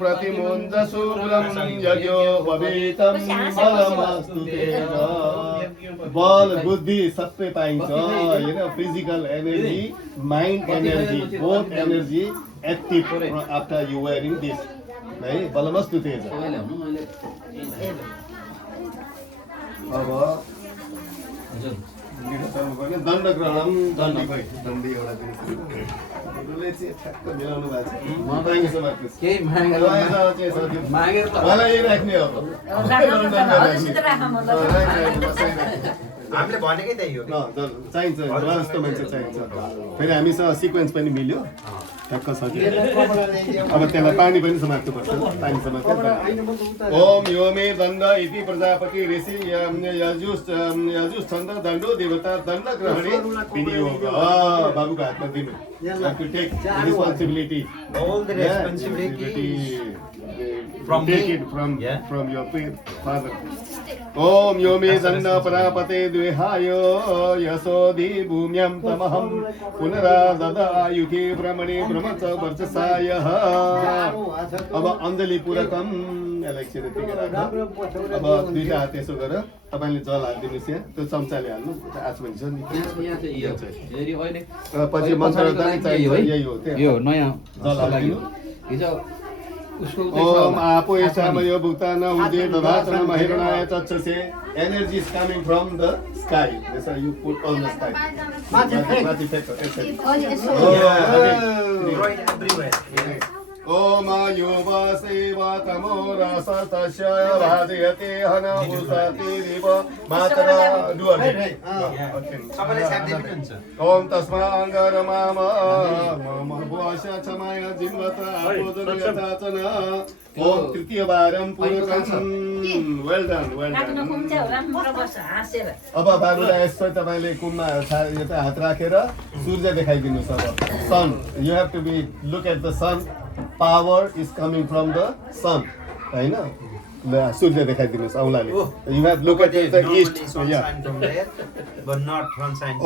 प्रतिमुञ्ज शुभ्रं यज्ञो भवेतं बलमस्तु तेन बल बुद्धि सबै पाइन्छ हैन physical energy mind energy both energy active after you wearing this है बलमस्तु तेज अब दण्डग्रहणम दण्डी एउटा दिनुले चाहिँ ठ्याक्क मिलाउनु भएको छ मलाई यही राख्ने हो हामीले भनेकै त्यही हो चाहिन्छ जस्तो मान्छे चाहिन्छ फेरि हामीसँग सिक्वेन्स पनि मिल्यो ठ्याक्क सक्यो अब त्यसलाई पानी पनि समात्नुपर्छ पानी समात्छ ओम यो मे दण्ड इति प्रजापति ऋषि यजुष्छन्द दण्डो देवता दण्ड ग्रहणे विनियोग बाबुको हातमा दिनु to take responsibility all the responsibility from your father ओम यो मे दण्ड प्रजापते द्विहाय यशोधि भूम्यां तमहं पुनराददायुके ब्रह्मणे ब्रह्मच वर्चसाय अब अञ्जली पूरकम इलेक्सन यतिकै राख अब दुईटा हात यसो गर तपाईले जल हालिदिनुस् यहाँ त्यो चम्चाले हाल्नु आज भन्छ नि पछि मन्त्र चाहिन्छ यही हो यो नयाँ जल हालिदिनु हिजो ओम आपो यशामयो भुक्तान उदे दधातन महिरणाय चक्षसे energy is coming from the sky that's why you put on the sky mati pekko everywhere Om युवा सेवा तमो रसतस्य भाजयते हना उसाति दिव मातरा डु अगेन सबैले छाप्दै पनि हुन्छ ओम तस्मा अंगरमाम मम भुवश क्षमाय जिन्वत आपोदन यथाचन ओम तृतीय वारम पूरकं वेल डन अब बाबुलाई यसो तपाईले कुममा यता हात राखेर सूर्य देखाइदिनुस् अब son you have to be look at the sun power is coming from the sun हैन ल सूर्य देखाइदिनुस् औलाले you have look at the east sunshine from there but not sunshine